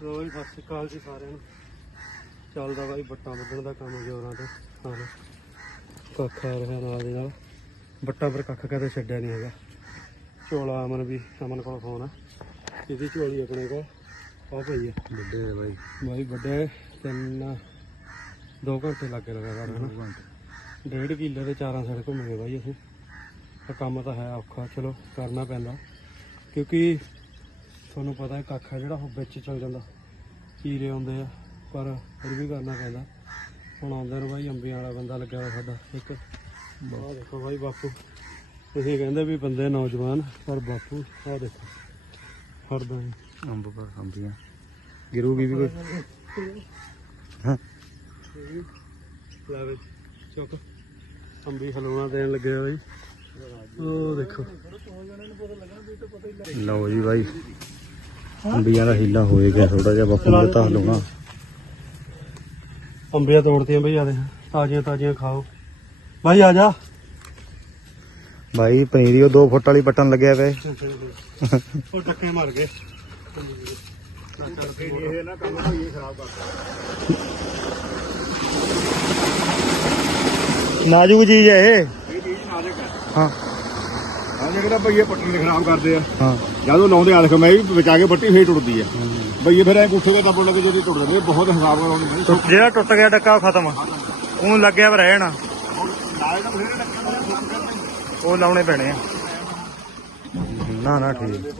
ਲੋ ਜੀ ਸਤਿ ਸ਼੍ਰੀ ਅਕਾਲ ਜੀ ਸਾਰਿਆਂ ਨੂੰ। ਚੱਲਦਾ ਬਾਈ ਬੱਟਾਂ ਵੱਢਣ ਦਾ ਕੰਮ ਜੋਰਾਂ ਤੇ। ਹਾਂ। ਕੱਖ ਆ ਰਿਹਾ ਨਾਲ ਦੇ ਨਾਲ। ਬੱਟਾਂ ਪਰ ਕੱਖ ਕਦੇ ਛੱਡਿਆ ਨਹੀਂ ਹੈਗਾ। ਝੋਲਾ ਅਮਨ ਵੀ ਅਮਨ ਕੋਲ ਫੋਨ ਆ। ਇਹਦੀ ਝੋਲੀ ਆਪਣੇ ਕੋਲ। ਆ ਪਈ ਆ। ਵੱਡੇ ਆ ਬਾਈ। ਬਾਈ ਵੱਡੇ ਤਿੰਨ ਦੋ ਘੰਟੇ ਲੱਗੇ ਲਗਾਤਾਰ ਹਨਾ? ਡੇਢ ਕਿੱਲੇ ਦੇ ਚਾਰਾਂ ਸਾਈਡ ਘੁੰਮੇ ਬਾਈ ਅਸੀਂ। ਤਾਂ ਕੰਮ ਤਾਂ ਹੈ ਔਖਾ ਚਲੋ ਕਰਨਾ ਪੈਂਦਾ। ਕਿਉਂਕਿ ਤੁਹਾਨੂੰ ਪਤਾ ਹੈ ਕੱਖ ਆ ਜਿਹੜਾ ਉਹ ਵਿੱਚ ਚਲ ਜਾਂਦਾ। ਕੀੜੇ ਆਉਂਦੇ ਆ ਪਰ ਫਿਰ ਵੀ ਕਰਨਾ ਪੈਂਦਾ। ਹੁਣ ਆਉਂਦੇ ਨੂੰ ਬਾਈ ਅੰਬੀਆਂ ਵਾਲਾ ਬੰਦਾ ਲੱਗਿਆ ਹੋਇਆ ਸਾਡਾ ਇੱਕ। ਆਹ ਦੇਖੋ ਬਾਈ ਬਾਪੂ ਤੁਸੀਂ ਕਹਿੰਦੇ ਵੀ ਬੰਦੇ ਨੌਜਵਾਨ ਪਰ ਬਾਪੂ ਆਹ ਦੇਖੋ ਹਰਦਾ ਹੀ ਅੰਬ ਪਰ ਅੰਬੀਆਂ। ਗਿਰੂਗੀ ਵੀ ਕੋਈ ਲੈ ਵੇ ਚੁੱਕ। ਅੰਬੀ ਹਲਵਾ ਦੇਣ ਲੱਗੇ ਬਾਈ। ਉਹ ਦੇਖੋ। ਲਓ ਜੀ ਬਾਈ। ਅੰਬੀਆਂ ਦਾ ਹੀਲਾ ਹੋਏ ਗਿਆ ਥੋੜਾ ਜਿਹਾ ਬਾਪੂ ਨੇ ਤਾਂ ਲਉਣਾ ਅੰਬੀਆਂ ਤੋੜਤੀਆਂ ਬਈ ਆਦੇ ਤਾਜ਼ੀਆਂ ਤਾਜ਼ੀਆਂ ਖਾਓ। ਬਾਈ ਆ ਜਾ। ਬਾਈ ਪਨੀਰੀ ਉਹ 2 ਫੁੱਟ ਵਾਲੀ ਪੱਟਣ ਲੱਗਿਆ ਵੇ। ਉਹ ਟੱਕੇ ਮਾਰ ਗਏ। ਇਹ ਨਾ ਕੰਮ ਹੋਈ ਖਰਾਬ ਕਰਦਾ ਨਾਜ਼ੁਕ ਚੀਜ਼ ਹੈ ਇਹ। ਇਹ ਚੀਜ਼ ਨਾਜ਼ੁਕ ਹੈ। ਹਾਂ। ਹਾਂ ਜਿਹੜਾ ਭਈਏ ਪੱਟਣ ਦੇ ਖਰਾਬ ਕਰਦੇ ਆ। ਹਾਂ। ਜਦੋਂ ਲਾਉਂਦੇ ਆ ਦੇਖ ਮੈਂ ਵੀ ਬਚਾ ਕੇ ਪੱਟੀ ਫੇਰ ਟੁੱਟਦੀ ਆ। ਭਈਏ ਫਿਰ ਐ ਗੁੱਠੇ ਦੇ ਦੱਬਣ ਲੱਗੇ ਜਿਹੜੀ ਟੁੱਟ ਜਾਂਦੀ ਆ, ਬਹੁਤ ਹਿਸਾਬ ਨਾਲ ਲਾਉਂਦੇ ਟੁੱਟ- ਜਿਹੜਾ ਟੁੱਟ ਗਿਆ ਡੱਕਾ ਉਹ ਖਤਮ। ਉਹ ਲੱਗਿਆ ਵਾ ਰਹਿਣ। ਨਾਲੇ ਤਾਂ ਖਰਾਬ ਕਰਦੇ ਉਹ ਲਾਉਣੇ ਪੈਣੇ ਆ। ਨਾ ਨਾ ਠੀਕ।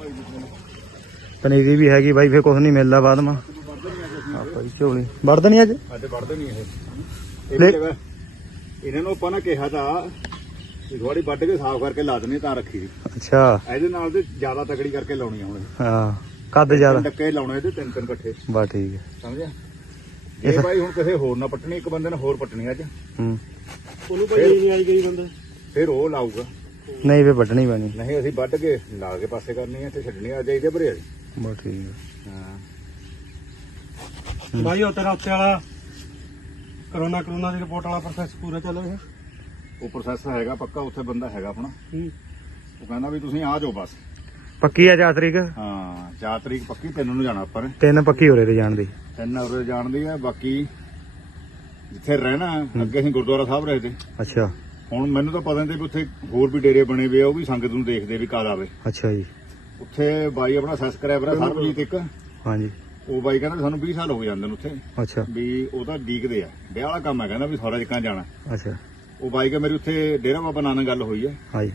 ਪਨੀਰੀ ਵੀ ਹੈਗੀ ਬਾਈ ਫੇ ਕੁਝ ਨਹੀਂ ਮਿਲਦਾ ਬਾਅਦ ਮਾ। ਆ ਭਾਈ ਝੋਲੀ। ਵੜਦ ਨਹੀਂ ਅੱਜ? ਅੱਜ ਵੜਦੇ ਨਹੀਂ ਇਹ। ਇਹ ਲੈ- ਵੀ ਜਗ੍ਹਾ ਇਹਨਾਂ ਨੂੰ ਆਪਾਂ ਨਾ ਕਿਹਾ ਤਾਂ ਥੋੜੀ ਵੱਢ ਕੇ ਸਾਫ਼ ਕਰਕੇ ਲਾ ਦੇਣੀ ਤਾਂ ਰੱਖੀ। ਦੀ ਅੱਛਾ। ਇਹਦੇ ਨਾਲ ਤੇ ਜ਼ਿਆਦਾ ਤਕੜੀ ਕਰਕੇ ਲਾਉਣੀ ਆ ਹੁਣ। ਹਾਂ ਕੱਦ ਜ਼ਿਆਦਾ। ਡੱਕੇ ਲਾਉਣੇ ਇਹਦੇ ਤਿੰਨ ਤਿੰਨ ਇਕੱਠੇ ਬਾ ਠੀਕ ਹੈ ਸਮਝਿਆ? ਇਹ ਭਾਈ ਹੁਣ ਕਿਸੇ ਹੋਰ ਨਾਲ ਪੱਟਣੀ ਇੱਕ ਬੰਦੇ ਨੇ ਹੋਰ ਪੱਟਣੀ ਅੱਜ। ਹੂੰ। ਉਹਨੂੰ ਭਾਈ ਨਹੀਂ ਆਈ ਗਈ ਬੰਦੇ। ਫਿਰ ਉਹ ਲਾਊਗਾ। ਨਹੀਂ ਫੇ ਵੱਢਣੀ ਪੈਣੀ। ਨਹੀਂ ਅਸੀਂ ਵੱਢ ਕੇ ਲਾ ਕੇ ਪਾਸੇ ਕਰਨੀ ਹੈ ਤੇ ਛੱਡਣੀ ਆ ਜਾਈਦੇ ਭਰੇ ਬਾ ਠੀਕ ਹੈ ਹਾਂ। ਬਾਈ ਉਹ ਤੇਰਾ ਉੱਤੇ ਵਾਲਾ ਕਰੋਨਾ ਕਰੋਨਾ ਦੀ ਰਿਪੋਰਟ ਵਾਲਾ ਪ੍ਰੋਸੈਸ ਪੂਰਾ ਚੱਲ ਰਿਹਾ। ਉਹ ਪ੍ਰੋਸੈਸ ਹੈਗਾ ਪੱਕਾ ਉੱਥੇ ਬੰਦਾ ਹੈਗਾ ਆਪਣਾ। ਹੂੰ ਉਹ ਕਹਿੰਦਾ ਵੀ ਤੁਸੀਂ ਆ ਜਾਓ ਬਸ। ਪੱਕੀ ਆ 4 ਤਰੀਕ? ਹਾਂ 4 ਤਰੀਕ ਪੱਕੀ ਤਿੰਨ ਨੂੰ ਜਾਣਾ ਆਪਾਂ ਨੇ। ਤਿੰਨ ਪੱਕੀ ਹੋਰੇ ਤੇ ਜਾਣ ਦੀ। ਤਿੰਨ ਉਰੇ ਜਾਣਦੀ ਹੈ ਬਾਕੀ ਜਿੱਥੇ ਰਹਿਣਾ ਅੱਗੇ ਅਸੀਂ ਗੁਰਦੁਆਰਾ ਸਾਹਿਬ ਰਹਦੇ ਅੱਛਾ। ਹੁਣ ਮੈਨੂੰ ਤਾਂ ਪਤਾ ਨਹੀਂ ਵੀ ਉੱਥੇ ਹੋਰ ਵੀ ਡੇਰੇ ਬਣੇ ਹੋਏ ਆ ਉਹ ਵੀ ਸੰਗਤ ਨੂੰ ਦੇਖਦੇ ਵੀ ਕਦ ਆਵੇ ਅੱਛਾ ਜੀ। ਉੱਥੇ ਬਾਈ ਆਪਣਾ ਸਬਸਕ੍ਰਾਈਬਰ ਹੈ ਸਰਬਜੀਤ ਇੱਕ। ਹਾਂਜੀ। ਉਹ ਬਾਈ ਕਹਿੰਦਾ ਸਾਨੂੰ 20 ਸਾਲ ਹੋ ਗਏ ਜਾਂਦੇ ਨੂੰ ਉੱਥੇ। ਅੱਛਾ। ਵੀ ਉਹ ਤਾਂ ਡੀਕਦੇ ਆ। ਵਿਆਹ ਵਾਲਾ ਕੰਮ ਹੈ ਕਹਿੰਦਾ ਵੀ ਥੋੜਾ ਜਿਹਾ ਜਾਣਾ। ਅੱਛਾ। ਉਹ ਬਾਈ ਕੇ ਮੇਰੀ ਉੱਥੇ ਡੇਰਾ ਬਾਬਾ ਨਾਨਕ ਗੱਲ ਹੋਈ ਹੈ ਹਾਂਜੀ।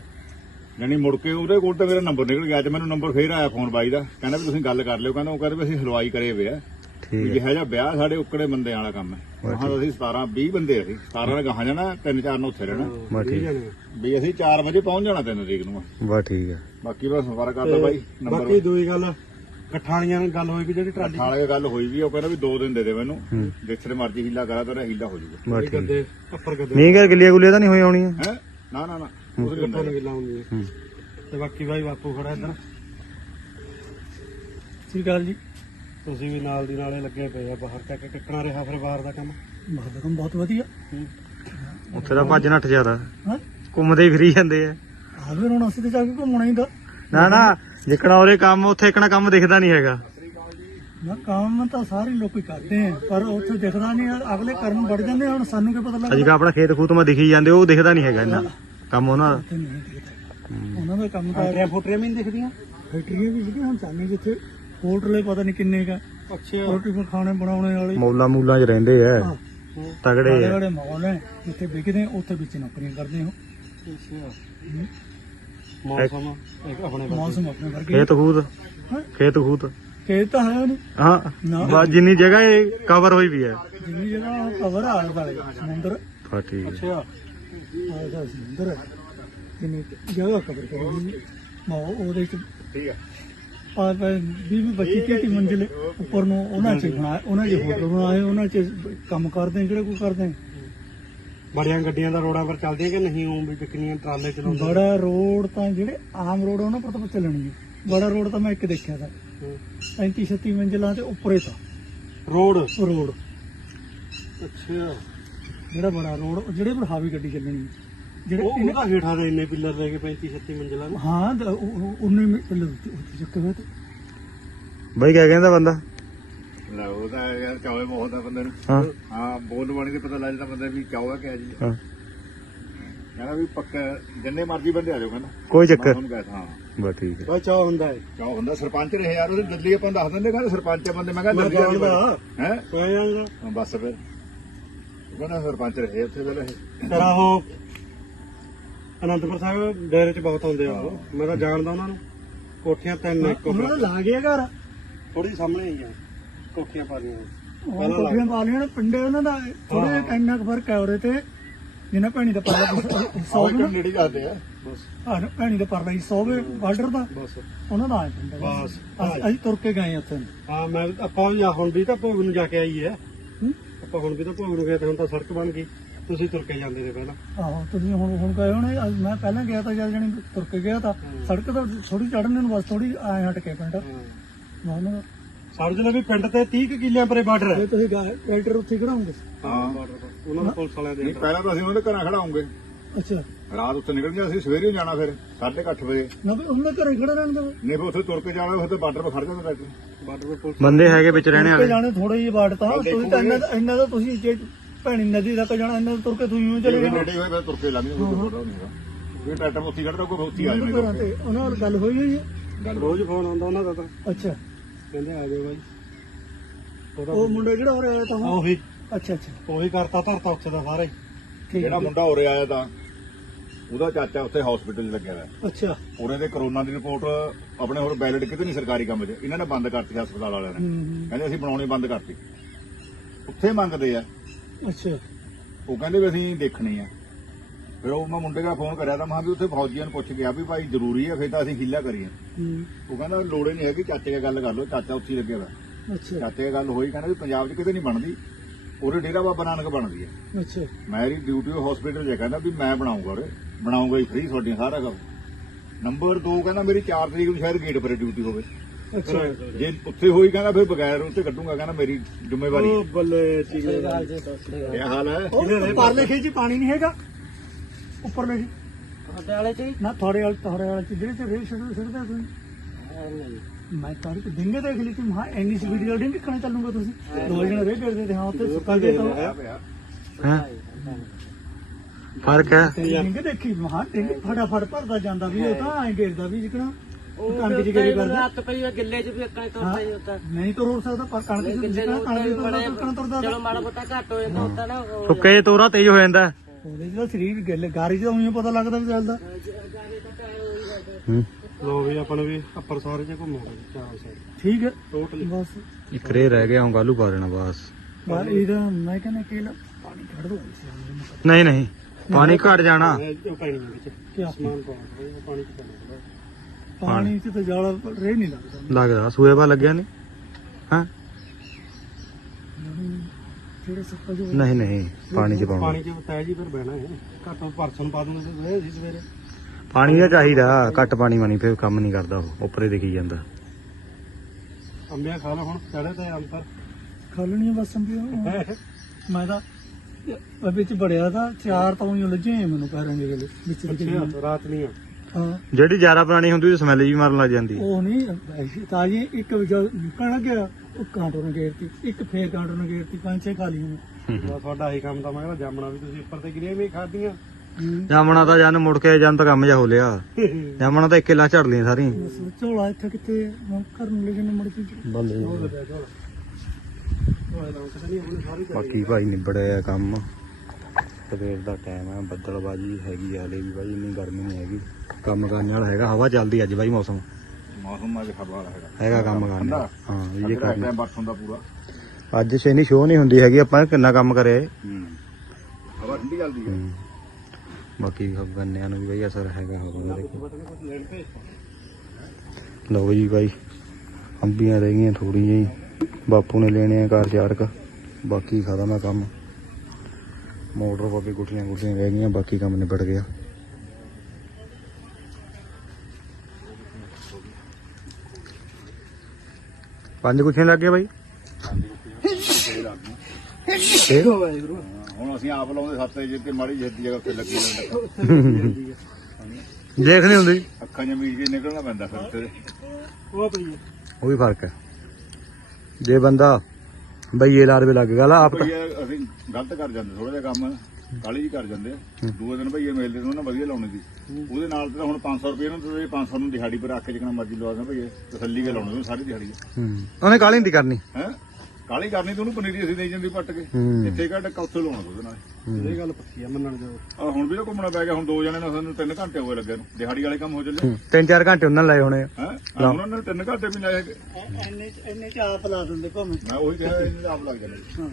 ਜਾਨੀ ਮੁੜ ਕੇ ਉਹਦੇ ਕੋਲ ਤਾਂ ਮੇਰਾ ਨੰਬਰ ਨਿਕਲ ਗਿਆ ਅੱਜ ਮੈਨੂੰ ਨੰਬਰ ਫੇਰ ਆਇਆ ਫੋਨ ਬਾਈ ਦਾ। ਕਹਿੰਦਾ ਵੀ ਤੁਸੀਂ ਗੱਲ ਕਰ ਲਿਓ ਕਹਿੰਦਾ ਉਹ ਕਹਿੰਦੇ ਵੀ ਅਸੀਂ ਹਲਵਾਈ ਕਰੇ ਹੋਏ ਆ। ਵੀ ਠੀਕ ਹੈ। ਜਿਹੜਾ ਜਿਹਾ ਵਿਆਹ ਸਾਡੇ ਉਕੜੇ ਬੰਦੇ ਵਾਲਾ ਕੰਮ ਹੈ। ਹਾਂ ਅਸੀਂ 17 20 ਬੰਦੇ ਅਸੀਂ 17 ਨੇ ਗਾਹਾਂ ਜਾਣਾ ਤਿੰਨ ਚਾਰ ਨੂੰ ਉੱਥੇ ਰਹਿਣਾ। ਬਾ ਠੀਕ। ਹੈ। ਵੀ ਅਸੀਂ 4 ਵਜੇ ਪਹੁੰਚ ਜਾਣਾ ਤਿੰਨ ਤਰੀਕ ਨੂੰ। ਬਾ ਠੀਕ ਹੈ ਬਾਕੀ ਬਸ ਸੰਪਰਕ ਕਰਦਾ ਬਾਈ ਬਾਕੀ ਦੂਈ ਗੱਲ ਗੱਠਾਣੀਆਂ ਨਾਲ ਗੱਲ ਹੋਈ ਵੀ ਜਿਹੜੀ ਟਰਾਲੀ ਨਾਲੇ ਗੱਲ ਹੋਈ ਵੀ ਆ, ਉਹ ਕਹਿੰਦਾ ਵੀ 2 ਦਿਨ ਦੇ ਦੇ ਮੈਨੂੰ। ਜਿੱਥੇ ਮਰਜ਼ੀ ਹੀਲਾ ਕਰਾ ਤੇਰਾ ਹੀਲਾ ਹੋ ਜਾਊਗਾ ਬਾ ਠੀਕ। ਹੈ। ਗੱਦੇ ਉੱਪਰ ਗੱਦੇ। ਨਹੀਂ ਕਰ ਗਿੱਲੀਆਂ ਗੁੱਲੀਆਂ ਤਾਂ ਨਹੀਂ ਹੋਈ ਹੋਣੀ ਹੈ? ਨਾ ਨਾ ਨਾ। ਉਸ ਹੂੰ। ਤੇ ਬਾਕੀ ਬਾਈ ਬਾਪੂ ਖੜਾ ਇੱਧਰ। ਸ੍ਰੀ ਅਕਾਲ ਜੀ। ਤੁਸੀਂ ਵੀ ਨਾਲ ਦੀ ਨਾਲੇ ਲੱਗੇ ਪਏ ਆ ਬਾਹਰ। ਤੱਕ ਕਿੱਕਣਾ ਰਿਹਾ ਫਿਰ ਬਾਹਰ ਦਾ ਕੰਮ? ਬਾਹਰ ਦਾ ਕੰਮ ਬਹੁਤ ਵਧੀਆ। ਉੱਥੇ ਤਾਂ ਭੱਜ ਨੱਠ ਜ਼ਿਆਦਾ। ਹਾਂ? ਘੁੰਮਦੇ ਹੀ ਫਿਰੀ ਜਾਂਦੇ ਆ। ਹਾਲ ਵੀ ਹੁਣ ਅਸੀਂ ਤੇ ਜਾ ਕੇ ਘੁੰਮਣਾ ਹੀ ਦਾ ਨਾ ਨਾ। ਜਿਕਣਾ ਉਹਦੇ ਕੰਮ ਉੱਥੇ ਇਕਣਾ ਕੰਮ ਦਿਖਦਾ ਨਹੀਂ ਹੈਗਾ। ਨਾ ਕੰਮ ਤਾਂ ਸਾਰੇ ਲੋਕ ਹੀ ਕਰਦੇ ਆ ਪਰ ਉੱਥੇ ਦਿਖਦਾ ਨਹੀਂ ਅਗਲੇ ਕਰਨ ਵੜ ਜਾਂਦੇ ਹੁਣ ਸਾਨੂੰ ਕੀ ਪਤਾ ਲੱਗਦਾ। ਅਜੇ ਆਪਣਾ ਖੇਤ ਖੂਤ ਮਾ ਦਿਖੀ ਜਾਂਦੇ ਉਹ ਦਿਖਦਾ ਨਹੀਂ ਹੈਗਾ ਇੰਨਾ। ਕੰਮ ਉਹਨਾਂ ਦਾ। ਉਹਨਾਂ ਦਾ ਕੰਮ ਤਾਂ ਫੈਕਟਰੀਆਂ ਫੁੱਟਰੀਆਂ ਵੀ ਨਹੀਂ ਦਿਖਦੀਆਂ? ਫੈਕਟਰੀਆਂ ਵੀ ਜਿਹੜੀਆਂ ਹੁਣ ਚਾਹਨੇ ਜਿੱਥੇ ਹੋਟਲੇ ਪਤਾ ਨਹੀਂ ਕਿੰਨੇ ਕਾ ਅੱਛਾ। ਰੋਟੀ ਖਾਣੇ ਬਣਾਉਣੇ ਵਾਲੇ। ਮੌਲਾ ਮੂਲਾ 'ਚ ਰਹਿੰਦੇ ਆ। ਹਾਂ। ਤਗੜੇ ਆ। ਬੜੇ ਮਾਹੌਲ ਹੈ ਜਿੱਥੇ ਵਿਕਦੇ ਆ, ਉੱਥੇ ਵਿੱਚ ਨੌਕਰੀਆਂ ਕਰਦੇ ਹੋ। ਮੌਸਮ ਇੱਕ ਆਪਣੇ ਕੋਲ ਮੌਸਮ ਆਪਣੇ ਵਰਗੇ। ਖੇਤ ਖੂਤ। ਖੇਤ ਖੂਤ? ਖੇਤ ਤਾਂ ਹੈ ਨਹੀਂ। ਹਾਂ। ਬਸ ਜਿੰਨੀ ਜਗ੍ਹਾ ਇਹ ਕਵਰ ਹੋਈ ਵੀ ਹੈ। ਜਿੰਨੀ ਜਗ੍ਹਾ ਕਵਰ ਆ ਵਾਲੇ ਸਮੁੰਦਰ। ਹਾਂ ਠੀਕ ਹੈ। ਅੱਛਾ। ਆਹ ਸਮੁੰਦਰ। ਹੈ ਜਿੰਨੀ ਜਗ੍ਹਾ ਕਵਰ ਕਰੀ ਮਾ ਉਹਦੇ ਚ ਠੀਕ ਹੈ। ਆ 20 25 30 ਮੰਜ਼ਿਲ ਉੱਪਰ ਨੂੰ ਉਹਨਾਂ ਚ ਉਹਨਾਂ ਚ ਹੋਟਲ ਬਣਾਏ ਉਹਨਾਂ ਚ ਕੰਮ ਕਰਦੇ ਆ, ਜਿਹੜੇ ਕੋਈ ਕਰਦੇ ਆ। ਬੜੀਆਂ ਗੱਡੀਆਂ ਦਾ ਰੋਡਾਂ ਪਰ ਚੱਲਦੀਆਂ ਕਿ ਨਹੀਂ? ਉਹ ਵੀ ਕਿੰਨੀਆਂ ਟਰਾਲੇ ਚਲਾਉਂਦੇ ਬੜਾ ਰੋਡ ਤਾਂ ਜਿਹੜੇ ਆਮ ਰੋਡ ਉਹਨਾਂ ਪਰ ਤਾਂ ਚੱਲਣੀ ਹੈ ਬੜਾ ਰੋਡ ਤਾਂ ਮੈਂ ਇੱਕ ਦੇਖਿਆ ਤਾਂ। 35 36 ਮੰਜ਼ਿਲਾਂ ਤੇ ਉੱਪਰੇ ਤਾਂ। ਰੋਡ? ਰੋਡ। ਅੱਛਾ। ਜਿਹੜਾ ਬੜਾ ਰੋਡ ਜਿਹੜੇ ਪਰ ਹਾਵੀ ਗੱਡੀ ਚੱਲਣੀ ਹੈ। ਜਿਹੜੇ ਉਹ ਉਹਦਾ ਹੇਠਾਂ ਦੇ ਇੰਨੇ ਪਿੱਲਰ ਲੈ ਕੇ 35 36 ਮੰਜ਼ਿਲਾਂ ਹਾਂ ਤਾਂ ਉਹ- ਉਹ- ਉਹਨੇ ਪਹਿਲਾਂ ਉੱਤੇ ਉੱਤੇ ਚੱਕੇ ਹੋਏ ਤੇ। ਬਈ ਕਿਆ ਕਹਿੰਦਾ ਬੰਦਾ? ਲੈ ਉਹਦਾ ਯਾਰ ਚਾਹੇ ਬਹੁਤ ਆ ਬੰਦੇ ਨੂੰ। ਹਾਂ। ਹਾਂ ਬੋਲ ਬਾਣੀ ਤੇ ਪਤਾ ਲੱਗ ਜਾਂਦਾ ਬੰਦੇ ਵੀ ਚਾਹਵਾ ਕਿਆ ਜੀ ਹਾਂ। ਕਹਿੰਦਾ ਵੀ ਪੱਕਾ ਜਿੰਨੇ ਮਰਜ਼ੀ ਬੰਦੇ ਆ ਜਾਓ ਕਹਿੰਦਾ। ਕੋਈ ਮੈਂ ਚੱਕਰ ਤੁਹਾਨੂੰ ਕਹਿ ਹਾਂ। ਬਸ ਠੀਕ ਹੈ। ਬਈ ਚਾਹ ਹੁੰਦਾ ਹੈ। ਚਾਹ ਹੁੰਦਾ ਸਰਪੰਚ ਰਹੇ ਯਾਰ ਉਹਦੇ ਦਿੱਲੀ ਆਪਾਂ ਨੂੰ ਦੱਸ ਦਿੰਦੇ ਕਹਿੰਦਾ ਸਰਪੰਚ ਆ ਬੰਦੇ ਮੈਂ ਮੈਂ ਕਹਿੰਦਾ ਜਾਣਦਾ ਹੈ? ਮੈਂ ਜਾਣਦਾ ਬਸ ਫਿਰ। ਉਹ ਕਹਿੰਦਾ ਸਰਪੰਚ ਰਹੇ ਉੱਥੇ ਵੇਲੇ ਤੇਰਾ ਉਹ ਅਨੰਦਪੁਰ ਸਾਹਿਬ ਡੇਰੇ 'ਚ ਬਹੁਤ ਆਉਂਦੇ ਆ ਉਹ। ਮੈਂ ਤਾਂ ਜਾਣਦਾ ਉਹਨਾਂ ਨੂੰ। ਕੋਠੀਆਂ ਤਿੰਨ ਇੱਕ ਉਹਨਾਂ ਦਾ ਲਾ ਗਿਆ ਘਰ। ਥੋੜੀ ਸਾਹਮਣੇ ਹੀ ਆ। ਕੋਠੀਆਂ ਪਾ ਲੀਆਂ ਉਹ ਕੋਠੀਆਂ ਪਾ ਲਈਆਂ ਨੇ ਪਿੰਡੇ ਉਹਨਾਂ ਦਾ ਥੋੜੇ ਇੰਨਾ ਕੁ ਫ਼ਰਕ ਹੈ ਉਹਦੇ ਤੇ। ਜਿੰਨਾ ਭੈਣੀ ਦਾ ਪਰਲਾ ਹਿੱਸਾ ਉਹ ਹੋਵੇ ਨੇੜੇ ਜਾਂਦੇ ਆ। ਬਸ। ਆਹ ਭੈਣੀ ਦਾ ਪਰਲਾ ਹਿੱਸਾ ਹੋਵੇ ਬਾਰਡਰ ਦਾ। ਬਸ। ਉਹਨਾਂ ਦਾ ਆ ਪਿੰਡ ਬਸ। ਅਸੀਂ ਅਸੀਂ ਤੁਰ ਕੇ ਗਏ ਉੱਥੇ। ਹਾਂ ਮੈਂ ਆਪਾਂ ਆ ਹੁਣ ਵੀ ਤਾਂ ਭੋਗ ਨੂੰ ਜਾ ਕੇ ਆਈ ਹੈ? ਹੂੰ? ਆਪਾਂ ਹੁਣ ਵੀ ਤਾਂ ਭੋਗ ਨੂੰ ਗਏ ਤੇ ਹੁਣ ਤਾਂ ਸੜਕ ਬਣ ਗਈ। ਤੁਸੀਂ ਤੁਰ ਕੇ ਜਾਂਦੇ ਨੇ ਪਹਿਲਾਂ। ਆਹੋ ਤੁਸੀਂ ਹੁਣ ਹੁਣ ਗਏ ਹੋਣੇ ਮੈਂ ਪਹਿਲਾਂ ਗਿਆ ਤਾਂ ਜਦ ਜਣੀ ਤੁਰ ਕੇ ਗਿਆ ਤਾਂ। ਸੜਕ ਤਾਂ ਥੋੜੀ ਚੜਨ ਨੂੰ ਬਸ ਥੋੜੀ ਆਏ ਹਟ ਕੇ ਪਿੰਡ। ਮੈਂ ਉਹਨਾਂ ਦਾ ਸਮਝ ਲੈ ਵੀ ਪਿੰਡ ਤੇ 30 ਕੁ ਕਿੱਲਿਆਂ ਪਰੇ ਬਾਰਡਰ ਹੈ। ਫਿਰ ਤੁਸੀਂ ਟਰੈਕਟਰ ਉੱਥੇ ਖੜਾਉਂਗੇ ਹਾਂ। ਉਹਨਾਂ ਦੇ ਪੁਲਿਸ ਵਾਲਿਆਂ ਦੇ ਨਹੀਂ ਪਹਿਲਾਂ ਤਾਂ ਅਸੀਂ ਉਹਨਾਂ ਦੇ ਘਰਾਂ ਖੜਾਉਂਗੇ ਅੱਛਾ। ਰਾਤ ਉੱਥੇ ਨਿਕਲ ਗਿਆ ਅਸੀਂ ਸਵੇਰੇ ਹੀ ਜਾਣਾ ਫਿਰ 8:30 ਵਜੇ। ਨਾ ਵੀ ਉਹਨਾਂ ਦੇ ਘਰੇ ਖੜਾ ਰਹਿਣ ਦੇਵੇ ਨਹੀਂ ਫਿਰ ਉੱਥੇ ਤੁਰ ਕੇ ਜਾਣਾ ਫਿਰ ਤੇ ਬਾਰਡਰ 'ਤੇ ਖੜ ਜਾਂਦਾ ਟਰੈਕਟਰ ਬਾਰਡਰ ਤੇ ਪੁਲਿਸ ਬੰਦੇ ਹੈਗੇ ਵਿੱਚ ਰਹਿਣੇ ਵਾਲੇ। ਜਾਣੇ ਥੋੜੇ ਜਿਹੇ ਬਾੜ ਤਾਂ ਤੁਸੀਂ ਤਾਂ ਇੰਨਾ ਇੰਨਾ ਤਾਂ ਤੁਸੀਂ ਜੇ ਭੈਣੀ ਨਦੀ ਤੱਕ ਜਾਣਾ ਇੰਨਾ ਤੁਰ ਕੇ ਤੁਸੀਂ ਚਲੇ ਜੇ ਜਾਣਾ। ਨੇੜੇ ਹੋਏ ਫਿਰ ਤੁਰ ਕੇ ਲੰਘ ਜਾਊਗਾ ਇਹ ਟਰੈਕਟਰ ਉੱਥੇ ਖੜਦਾ ਕੋਈ ਉੱਥੇ ਆ ਜਾਣਾ ਘਰਾਂ ਤੇ ਉਹਨਾਂ ਨਾਲ ਗੱਲ ਹੋਈ ਹੋਈ ਹੈ? ਰੋਜ਼ ਫੋਨ ਆਉਂਦਾ ਉਹਨਾਂ ਦਾ ਤਾਂ। ਅੱਛਾ। ਕਹਿੰਦੇ ਆ ਜਾਓ ਬਾਈ। ਉਹਦਾ ਉਹ ਮੁੰਡੇ ਜਿਹੜਾ ਹੋ ਰਿਹਾ ਤਾਂ ਉਹ- ਉਹੀ। ਅੱਛਾ ਅੱਛਾ। ਉਹੀ ਕਰਤਾ ਧਰਤਾ ਉੱਥੇ ਦਾ ਸਾਰਾ। ਠੀਕ ਜਿਹੜਾ ਹੈ ਮੁੰਡਾ ਉਰੇ ਆਇਆ ਤਾਂ ਉਹਦਾ ਚਾਚਾ ਉੱਥੇ ਹਸਪੀਟਲ 'ਚ ਲੱਗਿਆ ਹੋਇਆ। ਅੱਛਾ। ਉਰੇ ਦੇ ਕਰੋਨਾ ਦੀ ਰਿਪੋਰਟ ਆਪਣੇ ਹੋਰ ਬੈਲਟ ਕਿਤੇ ਨਹੀਂ ਸਰਕਾਰੀ ਕੰਮ 'ਚ। ਇਹਨਾਂ ਨੇ ਬੰਦ ਕਰਤੀ ਹਸਪਤਾਲ ਵਾਲਿਆਂ ਨੇ। ਹੂੰ। ਕਹਿੰਦੇ ਅਸੀਂ ਬਣਾਉਣੀ ਬੰਦ ਕਰਤੀ। ਉੱਥੇ ਮੰਗਦੇ ਆ। ਅੱਛਾ। ਉਹ ਕਹਿੰਦੇ ਵੀ ਅਸੀਂ ਦੇਖਣੀ ਆ। ਫਿਰ ਉਹ ਮੈਂ ਮੁੰਡੇ ਦਾ ਫੋਨ ਕਰਿਆ ਤਾਂ ਮੈਂ ਕਿਹਾ ਵੀ ਉੱਥੇ ਫੌਜੀਆਂ ਨੂੰ ਪੁੱਛ ਗਿਆ ਵੀ ਭਾਈ ਜ਼ਰੂਰੀ ਆ ਫਿਰ ਤਾਂ ਅਸੀਂ ਹਿੱਲਾ ਕਰੀਏ। ਹੂੰ। ਉਹ ਕਹਿੰਦਾ ਲੋੜੇ ਨਹੀਂ ਹੈਗੀ ਚਾਚੇ ਨਾਲ ਗੱਲ ਕਰ ਲਓ ਚਾਚਾ ਉੱਥੇ ਹੀ ਲੱਗਿਆ ਹੋਇਆ। ਅੱਛਾ। ਚਾਚੇ ਨਾਲ ਗੱਲ ਹੋਈ ਕਹਿੰਦਾ ਵੀ ਪੰਜਾਬ 'ਚ ਕਿਤੇ ਨਹੀਂ ਬਣਦੀ। ਉਰੇ ਡੇਰਾ ਬਾਬਾ ਨਾਨਕ ਬਣਦੀ ਹੈ ਅੱਛਾ। ਮੇਰੀ ਡਿਊਟੀ ਹਸਪੀਟਲ 'ਚ ਕਹਿੰਦਾ ਵੀ ਮੈਂ ਬਣਾਉਂਗਾ ਉਰੇ। ਬਣਾਉਂਗਾ ਹੀ ਫ੍ਰੀ ਤੁਹਾਡੀਆਂ ਸਾਰਾ ਕੰਮ। ਨੰਬਰ 2 ਕਹਿੰਦਾ ਮੇਰੀ 4 ਤਰੀਕ ਨੂੰ ਸ਼ਾਇਦ ਗੇਟ 'ਤੇ ਡਿਊਟੀ ਹੋਵੇ। ਅੱਛਾ। ਜੇ ਉੱਥੇ ਹੋਈ ਕਹਿੰਦਾ ਫਿਰ ਬਗੈਰ ਉੱਤੇ ਕੱਢੂਗਾ ਕਹਿੰਦਾ ਮੇਰੀ ਜ਼ਿੰਮੇਵਾਰੀ। ਉਹ ਬੱਲੇ ਠੀਕ ਹੈ ਇਹ ਹਾਲ ਹੈ? ਪਰਲੇ ਖੇਜੀ ਪਾਣੀ ਨਹੀਂ ਹੈਗਾ। ਉੱਪਰ ਲੈ ਨਾ ਥੋੜੇ ਵਾਲੇ ਥੋੜੇ ਵਾਲੇ ਚ। ਜਿਹੜੇ ਤੇ ਰੇਲ ਛੱਡ ਛੱਡਦੇ ਤੁਸੀਂ। ਮੈਂ ਤਾਂ ਕਿ ਡਿੰਗੇ ਦੇਖ ਲਈ ਕਿ ਮਹਾ ਇੰਨੀ ਸਪੀਡ ਨਾਲ ਡਿੰਗੇ ਖਾਣੇ ਚੱਲੂਗਾ ਤੁਸੀਂ? ਦੋ ਜਣੇ ਰੇ ਕਰਦੇ ਤੇ ਹਾਂ ਉੱਥੇ ਸੁੱਕਾ ਗਏ ਤਾਂ ਹੈ? ਫ਼ਰਕ ਹੈ? ਤੇ ਡਿੰਗੇ ਦੇਖੀ ਮਹਾ ਡਿੰਗੇ ਫਟਾਫਟ ਭਰਦਾ ਜਾਂਦਾ ਵੀ ਉਹ ਤਾਂ ਐਂ ਘੇਰਦਾ ਵੀ ਜਿਕਣਾ। ਕਣਕ ਜੀ ਗੇਰੀ ਕਰਦਾ। ਰਾਤ ਪਈ ਹੋਈ ਗਿੱਲੇ ਚ ਵੀ ਅੱਕਾਂ ਤੁਰਦਾ ਹੀ ਹੁੰਦਾ। ਨਹੀਂ ਤਾਂ ਰੋੜ ਸਕਦਾ ਪਰ ਕਣਕ ਜੀ ਗਿੱਲੇ ਜਿਕਣਾ ਨੂੰ ਕਣਕ ਤੁਰਦਾ ਚਲੋ ਮਾੜਾ ਮੋਟਾ ਘੱਟ ਹੋ ਜਾਂਦਾ ਹੁੰਦਾ ਨਾ ਉਹ ਸੁੱਕੇ ਤੋਰਾ ਤੇਜ਼ ਹੋ ਜਾਂਦਾ। ਉਹਦੇ ਜਿਹੜਾ ਸਰੀਰ ਗਿੱਲੇ ਗਾਰੀ ਚ ਤਾਂ ਉਹੀ ਪਤਾ ਲੱਗਦਾ ਵੀ ਚੱਲਦਾ। ਹੂੰ। ਲੋ ਵੀ ਆਪਾਂ ਨੂੰ ਵੀ ਅੱਪਰ ਸਾਰੇ ਚ ਘੁੰਮਾਂਗੇ ਚਾਰ ਸਾਈਡ ਠੀਕ ਹੈ। ਟੋਟਲੀ ਬਸ। ਇੱਕ ਰੇ ਰਹਿ ਗਿਆ ਹੁਣ ਗਾਲੂ ਪਾ ਦੇਣਾ ਬਸ। ਬਸ ਇਹਦਾ ਮੈਂ ਕਹਿੰਦਾ ਕਿ ਪਾਣੀ ਕੱਢ ਦੋ। ਨਹੀਂ ਨਹੀਂ। ਪਾਣੀ ਘਟ ਜਾਣਾ। ਉਹ ਪੈਣੀ ਦੇ ਵਿੱਚ। ਕਿਆ? ਸਮਾਨ ਪਾਉਣਾ ਉਹ ਪਾਣੀ ਚ ਪੈਣਾ ਥੋੜ੍ਹਾ। ਪਾਣੀ ਚ ਤਾਂ ਜਾਲਾ ਰੇ ਨਹੀਂ ਲੱਗਦਾ। ਲੱਗਦਾ ਸੂਏ ਪਾ ਲੱਗਿਆ ਨਹੀਂ ਹਾਂ? ਜਿਹੜੇ ਜੋ ਨਹੀਂ ਨਹੀਂ ਪਾਣੀ ਚ ਪਾਉਣਾ। ਪਾਣੀ ਚ ਤੈ ਜੀ ਫਿਰ ਬਹਿਣਾ ਹੈ। ਘੱਟੋ ਪਰਸਨ ਪਾ ਦੂੰਗੇ ਤੇ ਸਵੇਰੇ ਸੀ ਸਵੇਰੇ। ਪਾਣੀ ਦਾ ਚਾਹੀਦਾ ਘੱਟ ਪਾਣੀ ਮਣੀ ਫਿਰ ਕੰਮ ਨਹੀਂ ਕਰਦਾ ਉਹ ਉੱਪਰੇ ਦਿਖੀ ਜਾਂਦਾ। ਅੰਬਿਆ ਖਾ ਲਓ ਹੁਣ ਚੜੇ ਤੇ ਅੰਤਰ। ਖਾ ਲੈਣੀ ਆ ਬਸ ਸੰਭੀ ਮੈਂ ਤਾਂ ਵਿੱਚ ਬੜਿਆ ਤਾਂ ਚਾਰ ਤਾਂ ਉਹੀ ਹੋਏ ਮੈਨੂੰ ਪੈਰਾਂ ਦੇ ਵਿੱਚ। ਦੀ ਅੱਛਾ ਰਾਤ ਨਹੀਂ ਆ ਹਾਂ ਜਿਹੜੀ ਜ਼ਿਆਦਾ ਪੁਰਾਣੀ ਹੁੰਦੀ ਉਹ ਸਮੈਲ ਜੀ ਮਾਰਨ ਲੱਗ ਜਾਂਦੀ ਉਹ ਨਹੀਂ ਤਾਜੀ ਇੱਕ ਵਿੱਚ ਨਿਕਲਣ ਲੱਗਿਆ ਉਹ ਕਾਂਟੋ ਨੇ ਗੇਰਤੀ ਇੱਕ ਫੇਰ ਕਾਂਟੋ ਨੇ ਗੇਰਤੀ ਪੰਜ ਛੇ ਖਾ ਲਈ ਉਹਨੇ ਬਸ ਤੁਹਾਡਾ ਆਹੀ ਕੰਮ ਤਾਂ ਮੈਂ ਕਹਿੰਦਾ ਜਾਮਣਾ ਵੀ ਤੁਸੀਂ ਉੱਪਰ ਤੇ ਗਿਰੀਆਂ ਵੀ ਖਾਧੀਆਂ। ਹੂੰ। ਜਾਮਣਾ ਤਾਂ ਜਨ ਮੁੜ ਕੇ ਜਨ ਤਾਂ ਕੰਮ ਜਾ ਹੋ ਲਿਆ। ਜਾਮਣਾ ਤਾਂ ਇੱਕੇ ਲਾ ਝੜ ਲੀਆਂ ਸਾਰੀਆਂ। ਬਸ ਝੋਲਾ ਇੱਥੇ ਕਿੱਥੇ ਹੁਣ ਘਰ ਨੂੰ ਲੈ ਜਾਣੇ ਮੁੜ ਕੇ। ਬੰਦੇ ਉਹ ਲੈ ਝੋਲਾ। ਉਹ ਲਾਉਂ ਤੇ ਨਹੀਂ ਹੁਣ ਸਾਰੀ ਬਾਕੀ ਭਾਈ ਨਿਬੜਿਆ ਕੰਮ। ਸਵੇਰ ਦਾ ਟਾਈਮ ਹੈ ਬੱਦਲਬਾਜੀ ਹੈਗੀ ਹਲੇ ਵੀ ਬਾਈ ਇੰਨੀ ਗਰਮੀ ਨਹੀਂ ਹੈਗੀ। ਕੰਮ ਕਰਨ ਵਾਲਾ ਹੈਗਾ ਹਵਾ ਚੱਲਦੀ ਅੱਜ ਬਾਈ ਮੌਸਮ। ਮੌਸਮ ਅੱਜ ਖਬਰ ਹੈਗਾ। ਹੈਗਾ ਕੰਮ ਕਰਨ ਵਾਲਾ ਹਾਂ ਵੀ ਇਹ ਟਾਈਮ ਬਰਸ ਹੁੰਦਾ ਪੂਰਾ। ਅੱਜ ਸ਼ੇਨੀ ਸ਼ੋਅ ਨਹੀਂ ਹੁੰਦੀ ਹੈਗੀ ਆਪਾਂ ਕਿੰਨਾ ਕੰਮ ਕਰਿਆ ਹਵਾ ਠੰਡੀ ਚੱਲਦੀ ਹੈ। ਬਾਕੀ ਗੰਨਿਆਂ ਨੂੰ ਵੀ ਬਈ ਅਸਰ ਹੈਗਾ ਹਵਾ ਦਾ ਦੇਖੋ। ਲਓ ਜੀ ਬਾਈ ਅੰਬੀਆਂ ਰਹਿ ਗਈਆਂ ਥੋੜੀਆਂ ਹੀ ਬਾਪੂ ਨੇ ਲੈਣੇ ਆ ਕਾਰ ਚਾਰਕ। ਬਾਕੀ ਖਤਮ ਆ ਕੰਮ। ਮੋਟਰ ਪਾ ਕੇ ਗੁੱਟੀਆਂ ਗੁੱਟੀਆਂ ਰਹਿ ਗਈਆਂ ਬਾਕੀ ਕੰਮ ਨਿਬੜ ਗਿਆ। ਪੰਜ ਗੁੱਛੀਆਂ ਲੱਗ ਗਏ ਬਾਈ? ਇਹ ਹੁਣ ਅਸੀਂ ਆਪ ਲਾਉਂਦੇ ਸੱਤੇ ਜਿੱਤੇ ਮਾੜੀ ਜਿਹੀ ਜਗ੍ਹਾ ਉੱਤੇ ਲੱਗੀ ਰਹਿੰਦਾ। ਦੇਖ ਨਹੀਂ ਹੁੰਦੀ। ਅੱਖਾਂ ਜਮੀਜ ਕੇ ਨਿਕਲਣਾ ਪੈਂਦਾ ਫਿਰ ਉੱਥੇ। ਉਹ ਪਈ ਹੈ। ਉਹ ਵੀ ਫ਼ਰਕ ਹੈ। ਜੇ ਬੰਦਾ ਬਈਏ ਲਾਰਵੇ ਲੱਗ ਗਿਆ ਲਾ ਆਪ ਤਾਂ ਭਈਆ ਅਸੀਂ ਗਲਤ ਕਰ ਜਾਂਦੇ ਥੋੜਾ ਜਿਹਾ ਕੰਮ ਕਾਲੀ ਜੀ ਕਰ ਜਾਂਦੇ। ਆ ਦੂਏ ਦਿਨ ਭਈਏ ਮਿਲਦੇ ਨੇ ਉਹਨਾਂ ਵਧੀਆ ਲਾਉਣੇ ਦੀ ਉਹਦੇ ਨਾਲ ਤਾਂ ਹੁਣ 500 ਰੁਪਏ ਨੂੰ ਤੁਸੀਂ 500 ਨੂੰ ਦਿਹਾੜੀ ਪਰ ਰੱਖ ਕੇ ਜਿਕਣਾ ਮਰਜ਼ੀ ਲਵਾ ਦੇ ਭਈਏ ਤਸੱਲੀ ਕੇ ਲਾਉਣੇ ਨੂੰ ਸਾਰੀ ਦਿਹਾੜੀ। ਹੂੰ। ਉਹਨੇ ਕਾਲੀ ਨਹੀਂ ਕਰਨੀ? ਹੈ? ਕਾਲੀ ਕਰਨੀ ਤੇ ਉਹਨੂੰ ਪਨੀਰੀ ਅਸੀਂ ਦੇ ਜਾਂਦੀ ਪੱਟ ਕੇ। ਹੂੰ। ਇੱਥੇ ਘੱਟ ਕੌਥੇ ਲਾਉਣਾ ਉਹਦੇ ਨਾਲ। ਇਹ ਗੱਲ ਪੱਕੀ ਆ ਮੰਨਣ ਜੋ ਆ ਹੁਣ ਵੀ ਤਾਂ ਘੁੰਮਣਾ ਪੈ ਗਿਆ ਹੁਣ ਦੋ ਜਣੇ ਨਾਲ ਸਾਨੂੰ 3 ਘੰਟੇ ਹੋਏ ਲੱਗੇ ਨੂੰ। ਦਿਹਾੜੀ ਵਾਲੇ ਕੰਮ ਹੋ ਚੱਲੇ। ਤਿੰਨ ਚਾਰ ਘੰਟੇ ਉਹਨਾਂ ਨੇ ਲਾਏ ਹੋਣੇ ਆ। ਹੈ? ਉਹਨਾਂ ਨੇ 3 ਘੰਟੇ ਵੀ ਲਾਏ। ਹੈਗੇ। ਐਨੇ ਐਨੇ ਚ ਆਪ ਲਾ ਦਿੰਦੇ ਭਾਵੇਂ। ਮੈਂ ਉਹੀ ਕਿਹਾ ਇਹਨਾਂ ਦਾ ਆਪ ਲੱਗ ਜਾਣਾ ਹਾਂ।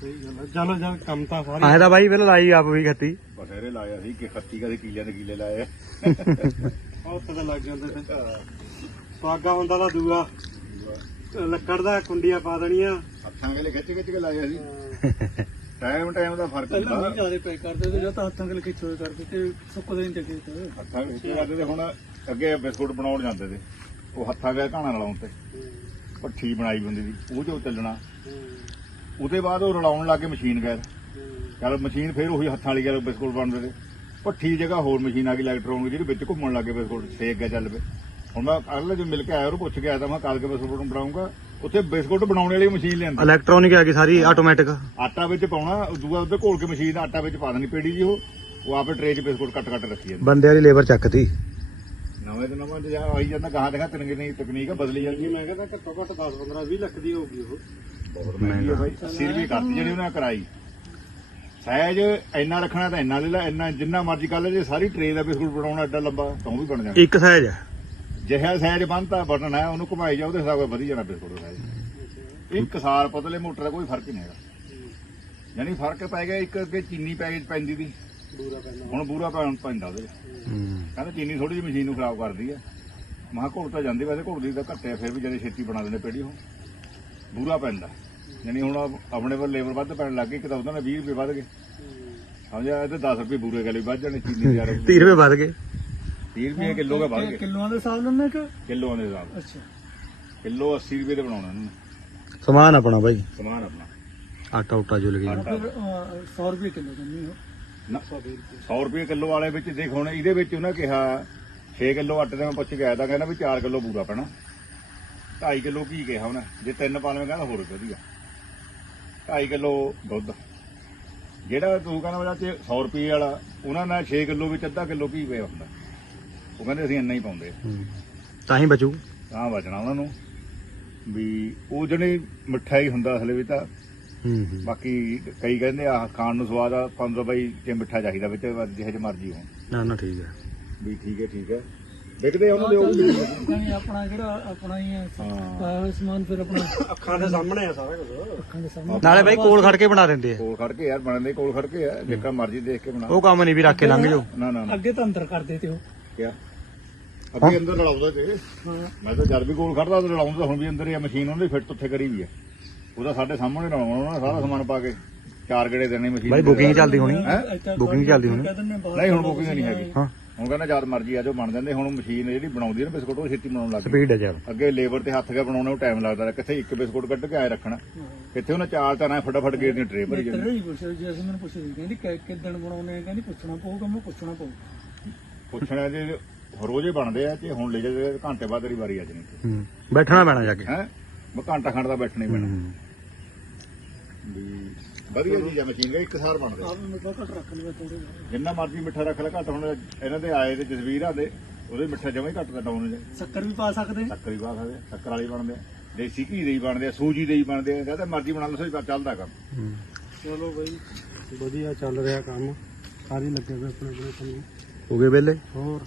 ਸਹੀ ਗੱਲ ਆ। ਚਲੋ ਜਦ ਕੰਮ ਤਾਂ ਸਾਰੀ ਆਏ ਤਾਂ ਬਾਈ ਪਹਿਲਾਂ ਲਾਈ ਆਪ ਵੀ ਖੱਤੀ। ਬਥੇਰੇ ਲਾਇਆ ਸੀ ਕਿ ਖੱਤੀ ਕਦੇ ਕੀਲਿਆਂ ਦੇ ਕੀਲੇ ਲਾਏ ਆ। ਬਹੁਤ ਪਤਾ ਲੱਗ ਜਾਂਦੇ ਤੇ ਸਵਾਗਾ ਹੁੰਦਾ ਤਾਂ ਦੂਆ। ਲੱਕੜ ਦਾ ਕੁੰਡੀਆਂ ਪਾ ਦੇਣੀਆਂ। ਹੱਥਾਂ ਗਲੇ ਖਿੱਚ ਖਿੱਚ ਕੇ ਲਾਇਆ ਸੀ ਟਾਈਮ ਟਾਈਮ ਦਾ ਫ਼ਰਕ ਪਹਿਲਾਂ ਹੁੰਦਾ। ਨਹੀਂ ਜ਼ਿਆਦਾ ਪੈ ਕਰਦੇ ਤੇ ਜਾਂ ਤਾਂ ਹੱਥਾਂ ਗਲ ਖਿੱਚੋਏ ਕਰਦੇ ਤੇ ਸੁੱਕਦੇ ਨਹੀਂ ਚੱਕੇ ਤੇ। ਹੱਥਾਂ ਵਿੱਚ ਕਰਦੇ ਤੇ ਹੁਣ ਅੱਗੇ ਬਿਸਕੁਟ ਬਣਾਉਣ ਜਾਂਦੇ ਤੇ। ਉਹ ਹੱਥਾਂ ਗਏ ਘਾਣਾ ਲਾਉਣ ਤੇ। ਭੱਠੀ ਬਣਾਈ ਹੁੰਦੀ ਸੀ ਉਹ ਜੋ ਚੱਲਣਾ। ਉਹਦੇ ਬਾਅਦ ਉਹ ਰਲਾਉਣ ਲੱਗੇ ਮਸ਼ੀਨ ਗੈਰ ਚਲ ਮਸ਼ੀਨ ਫਿਰ ਉਹੀ ਹੱਥਾਂ ਵਾਲੀ ਗੱਲ ਬਿਸਕੁਟ ਬਣਦੇ ਤੇ। ਭੱਠੀ ਦੀ ਜਗ੍ਹਾ ਹੋਰ ਮਸ਼ੀਨ ਆ ਗਈ ਇਲੈਕਟ੍ਰੋਨਿਕ ਜਿਹੜੀ ਵਿੱਚ ਘੁੰਮਣ ਲੱਗੇ ਬਿਸਕੁਟ ਸੇਕ ਗਿਆ ਚੱਲ ਪਏ। ਹੁਣ ਮੈਂ ਕੱਲ ਜੋ ਮਿਲ ਕੇ ਆਇਆ ਉਹਨੂੰ ਪੁੱਛ ਕੇ ਆਇਆ ਤਾਂ ਮੈਂ ਕਾਲ ਕੇ ਬਿਸਕੁਟ ਨੂੰ ਬਣਾਉਂਗਾ। ਉੱਥੇ ਬਿਸਕੁਟ ਬਣਾਉਣ ਵਾਲੀ ਮਸ਼ੀਨ ਲਿਆਂਦੀ। ਇਲੈਕਟ੍ਰੋਨਿਕ ਆ ਗਈ ਸਾਰੀ ਆਟੋਮੈਟਿਕ ਆਟਾ ਵਿੱਚ ਪਾਉਣਾ ਦੂਆ ਉੱਤੇ ਘੋਲ ਕੇ ਮਸ਼ੀਨ ਦਾ ਆਟਾ ਵਿੱਚ ਪਾ ਦੇਣੀ ਪੇੜੀ ਜੀ ਉਹ। ਉਹ ਆਪੇ ਟਰੇ 'ਚ ਬਿਸਕੁਟ ਕੱਟ ਕੱਟ ਰੱਖੀ ਜਾਂਦੀ। ਬੰਦਿਆਂ ਦੀ ਲੇਬਰ ਚੱਕਤੀ ਨਵੇਂ ਤੇ ਨਵਾਂ ਤੇ ਆਈ ਜਾਂਦਾ ਗਾਹਾਂ ਦੇਖਾ ਤਕਨੀਕ ਤਕਨੀਕ ਆ ਬਦਲੀ ਜਾਂਦੀ ਮੈਂ ਕਹਿੰਦਾ ਘੱਟੋ ਘੱਟ 10 15 20 ਲੱਖ ਦੀ ਹੋਊਗੀ ਉਹ। ਬਹੁਤ ਮਹਿੰਗੀ ਹੈ ਬਾਈ। 80 ਰੁਪਏ ਕਰਤੀ ਜਿਹੜੀ ਉਹਨਾਂ ਨੇ ਕਰਾਈ। ਸਾਈਜ਼ ਇੰਨਾ ਰੱਖਣਾ ਤਾਂ ਇੰਨਾ ਲੈ ਲੈ ਇੰਨਾ ਜਿੰਨਾ ਮਰਜ਼ੀ ਕਰ ਲੈ ਜੇ ਸਾਰੀ ਟਰੇ ਦਾ ਬਿਸਕੁਟ ਬਣਾਉਣਾ ਐਡਾ ਲੰਬਾ ਤਾਂ ਉਹ ਵੀ ਬਣ ਜਾਣਾ। ਇੱਕ ਸਾਈਜ਼ ਹੈ ਜਿਹੜਾ ਸਾਈਜ਼ ਬੰਨਤਾ ਬਟਨ ਹੈ ਉਹਨੂੰ ਘੁਮਾਈ ਜਾ ਉਹਦੇ ਹਿਸਾਬ ਨਾਲ ਵਧੀ ਜਾਣਾ ਬਿਸਕੁਟ ਸਾਈਜ਼ ਇੱਕ ਸਾਲ ਪਤਲੇ ਮੋਟਰ ਦਾ ਕੋਈ ਫ਼ਰਕ ਨਹੀਂ ਹੈਗਾ। ਯਾਨੀ ਫ਼ਰਕ ਪੈ ਗਿਆ ਇੱਕ ਅੱਗੇ ਚੀਨੀ ਪੈ ਗਈ ਪੈਂਦੀ। ਦੀ ਹੁਣ ਬੂਰਾ ਪੈਂਦਾ ਉਹਦੇ ਕਹਿੰਦਾ ਚੀਨੀ ਥੋੜੀ ਜਿਹੀ ਮਸ਼ੀਨ ਨੂੰ ਖਰਾਬ ਕਰਦੀ ਹੈ ਮਹਾ ਘੁੜ ਤਾਂ ਜਾਂਦੀ ਵੈਸੇ ਘੁੜਦੀ ਤਾਂ ਘੱਟੇ ਆ, ਫਿਰ ਵੀ ਜਦੇ ਛੇਤੀ ਬਣਾ ਦਿੰਦੇ ਪੇੜੀ ਉਹ। ਬੂਰਾ ਪੈਂਦਾ। ਯਾਨੀ ਹੁਣ ਆਪਣੇ ਵੱਲ ਲੇਬਰ ਵੱਧ ਪੈਣ ਲੱਗ ਗਈ ਕਿ ਤਾਂ ਉਹਨਾਂ ਨੇ 20 ਰੁਪਏ ਵੱਧ ਗਏ। ਸਮਝਿਆ? ਇਹ ਤੇ 10 ਰੁਪਏ ਬੂਰੇ ਗਲੇ ਵੱਧ ਜਾਣੇ ਚੀਨੀ ਦੇ ਯਾਰ। 30 ਰੁਪਏ ਵੱਧ ਗਏ। 30 ਰੁਪਏ ਕਿਲੋ ਦਾ ਵੱਧ ਗਏ ਕਿਲੋਆਂ ਦੇ ਹਿਸਾਬ ਲੈਣੇ ਕਿ ਕਿਲੋਆਂ ਦੇ ਹਿਸਾਬ। ਅੱਛਾ। ਕਿਲੋ 80 ਰੁਪਏ ਦੇ ਬਣਾਉਣਾ ਇਹਨਾਂ ਨੇ। ਸਮਾਨ ਆਪਣਾ ਬਾਈ। ਸਮਾਨ ਆਪਣਾ। ਆਟਾ ਉਟਾ ਜੁਲ ਗਿਆ ਫਿਰ 100 ਰੁਪਏ ਕਿਲੋ ਦਿੰਨੀ ਹੋ। ਨਾ 100 ਰੁਪਏ ਕਿਲੋ ਵਾਲੇ ਵਿੱਚ ਦੇਖ ਹੁਣ ਇਹਦੇ ਵਿੱਚ ਉਹਨਾਂ ਕਿਹਾ 6 ਕਿਲੋ ਆਟੇ ਦਾ ਮੈਂ ਪੁੱਛ ਕੇ ਆਇਆ ਤਾਂ ਕਹਿੰਦਾ ਵੀ 4 ਕਿਲੋ ਬੂਰਾ ਪੈਣਾ। 2.5 ਕਿਲੋ ਕੀ ਕਿਹਾ ਉਹਨੇ? ਜੇ ਤਿੰਨ ਪਾਲਵੇਂ ਕਹਿੰਦਾ ਹੋਰ ਵਧੀਆ। 2.5 ਕਿਲੋ ਦੁੱਧ। ਜਿਹੜਾ ਤੂੰ ਕਹਿੰਦਾ ਵਜਾ ਤੇ 100 ਰੁਪਏ ਵਾਲਾ ਉਹਨਾਂ ਨਾਲ 6 ਕਿਲੋ ਵਿੱਚ ਅੱਧਾ ਕਿਲੋ ਕੀ ਪਿਆ ਹੁੰਦਾ? ਉਹ ਕਹਿੰਦੇ ਅਸੀਂ ਇੰਨਾ ਹੀ ਪਾਉਂਦੇ। ਹੂੰ। ਤਾਂ ਹੀ ਬਚੂ। ਤਾਂ ਬਚਣਾ ਉਹਨਾਂ ਨੂੰ। ਵੀ ਉਹ ਜਿਹੜੀ ਮਠਾਈ ਹੁੰਦਾ ਅਸਲ ਵਿੱਚ ਤਾਂ। ਹੂੰ ਹੂੰ। ਬਾਕੀ ਕਈ ਕਹਿੰਦੇ ਆ ਖਾਣ ਨੂੰ ਸਵਾਦ ਆ 500 ਬਾਈ ਤੇ ਮਿੱਠਾ ਚਾਹੀਦਾ ਵਿੱਚ ਜਿਹੇ ਜਿਹੇ ਮਰਜ਼ੀ ਹੋਣ। ਨਾ ਨਾ ਠੀਕ ਹੈ ਵੀ ਠੀਕ ਹੈ ਠੀਕ ਹੈ। ਵਿਕਦੇ ਆ ਉਹਨਾਂ ਦੇ ਉਹ ਵੀ। ਯਾਨੀ ਆਪਣਾ ਜਿਹੜਾ ਆਪਣਾ ਹੀ ਹੈ ਹਾਂ। ਪਾਇਆ ਹੋਇਆ ਸਮਾਨ ਫਿਰ ਆਪਣਾ। ਅੱਖਾਂ ਦੇ ਸਾਹਮਣੇ ਆ ਸਾਰਾ ਕੁਝ ਅੱਖਾਂ ਦੇ ਸਾਹਮਣੇ। ਨਾਲੇ ਬਾਈ ਕੋਲ ਖੜ ਕੇ ਬਣਾ ਦਿੰਦੇ ਆ। ਕੋਲ ਖੜ ਕੇ ਯਾਰ ਬਣਦੇ ਕੋਲ ਖੜ ਕੇ ਆ। ਜਿੱਕਾ ਮਰਜ਼ੀ ਦੇਖ ਕੇ ਬਣਾ। ਉਹ ਕੰਮ ਨਹੀਂ ਵੀ ਰੱਖ ਕੇ ਲੰਘ ਜਾਓ। ਨਾ ਨਾ ਨਾ। ਅੱਗੇ ਤਾਂ ਅੰਦਰ ਕਰਦੇ ਤੇ ਉਹ। ਕਿਆ? ਅੱਗੇ ਅੰਦਰ ਲੜਾਉਂਦਾ ਤੇ ਮੈਂ ਤਾਂ ਜਦ ਵੀ ਕੋਲ ਖੜਦਾ ਤਾਂ ਲੜਾਉਂਦਾ ਹੁਣ ਵੀ ਅੰਦਰ ਹੀ ਆ ਮਸ਼ੀਨ ਉਹਨਾਂ ਫਿੱਟ ਉੱਥੇ ਕਰੀ ਵੀ ਆ। ਉਹਦਾ ਸਾਡੇ ਸਾਹਮਣੇ ਲਾਉਣਾ ਉਹਨਾਂ ਸਾਰਾ ਸਮਾਨ ਪਾ ਕੇ ਚਾਰ ਗੇੜੇ ਦੇਣੇ ਮਸ਼ੀਨ ਬਾਈ ਬੁਕਿੰਗ ਚੱਲਦੀ ਹੋਣੀ। ਹੈਂ? ਬੁਕਿੰਗ ਚੱਲਦੀ ਹੋਣੀ। ਨਹੀਂ ਹੁਣ ਬੁਕਿੰਗ ਨਹੀਂ ਹੈਗੀ। ਹਾਂ। ਹੁਣ ਕਹਿੰਦਾ ਜਦ ਮਰਜ਼ੀ ਆ ਜਾਓ ਬਣ ਜਾਂਦੇ। ਹੁਣ ਮਸ਼ੀਨ ਜਿਹੜੀ ਬਣਾਉਂਦੀ ਹੈ ਨਾ ਬਿਸਕੁਟ ਉਹ ਛੇਤੀ ਬਣਾਉਣ ਲੱਗ ਗਈ। ਸਪੀਡ ਹੈ ਜ਼ਿਆਦਾ ਅੱਗੇ ਲੇਬਰ ਤੇ ਹੱਥ ਕੇ ਬਣਾਉਣੇ ਨੂੰ ਟਾਈਮ ਲੱਗਦਾ। ਕਿੱਥੇ ਇੱਕ ਬਿਸਕੁਟ ਕੱਢ ਕੇ ਆਏ ਰੱਖਣਾ। ਕਿੱਥੇ ਉਹਨਾਂ ਚਾਰ ਤਾਂ ਨਾ ਫਟਾਫਟ ਗੇਰ ਦੀ ਟਰੇ ਭਰੀ ਜਾਂਦੀ। ਜੈਸੇ ਮੈਨੂੰ ਪੁੱਛ ਰਹੀ ਕਹਿੰਦੀ ਕਿ ਕਿਦਣ ਬਣਾਉਣੇ ਕਹਿੰਦੀ ਪੁੱਛਣਾ ਪਊਗਾ ਮੈਂ ਪੁੱਛਣਾ ਪਊ। ਪੁੱਛਣਾ ਜੇ ਰੋਜ਼ੇ ਬਣਦੇ ਆ ਤੇ ਹੁਣ ਲੈ ਜਾ ਘੰਟੇ ਬਾਅਦ ਤੇਰੀ ਵਾਰੀ ਆ ਜਾਣੀ। ਹੂੰ ਬੈਠਣਾ ਪੈਣਾ ਜਾ ਕੇ। ਹੈ? ਮੈਂ ਘੰਟਾ ਖੰਡ ਦਾ ਬੈਠਣਾ ਹੀ ਪੈਣਾ। ਵੀ ਵਧੀਆ ਚੀਜ਼ ਆ ਮਸ਼ੀਨ ਦਾ ਇੱਕ ਸਾਰ ਬਣਦੇ। ਆ। ਆਪ ਮਿੱਠਾ ਘੱਟ ਰੱਖ ਲਵੇ ਥੋੜੇ ਜਿੰਨਾ ਮਰਜ਼ੀ ਮਿੱਠਾ ਰੱਖ ਲੈ ਘੱਟ ਹੁਣ ਇਹਨਾਂ ਦੇ ਆਏ ਤੇ ਜਸਵੀਰਾਂ ਦੇ ਉਹਦੇ ਮਿੱਠਾ ਜਮਾ ਹੀ ਘੱਟ ਦਾ ਡਾਊਨ ਜੇ ਸ਼ੱਕਰ ਵੀ ਪਾ ਸਕਦੇ ਸ਼ੱਕਰ ਵੀ ਪਾ ਸਕਦੇ ਸ਼ੱਕਰ ਵਾਲੀ ਬਣਦੇ ਆ। ਦੇਸੀ ਘੀ ਦੇ ਹੀ ਬਣਦੇ ਆ ਸੂਜੀ ਦੇ ਹੀ ਬਣਦੇ ਆ ਤਾਂ ਮਰਜ਼ੀ ਬਣਾ ਲਓ ਸੋ ਚੱਲਦਾ ਕੰਮ। ਹੂੰ। ਚਲੋ ਬਾਈ। ਵਧੀਆ ਚੱਲ ਰਿਹਾ ਕੰਮ। ਸਾਰੇ ਲੱਗੇ ਹੋਏ ਆਪਣੇ ਆਪਣੇ ਕੰਮ। ਨੂੰ। ਹੋ ਗਏ ਵੇਲੇ? ਹੋਰ?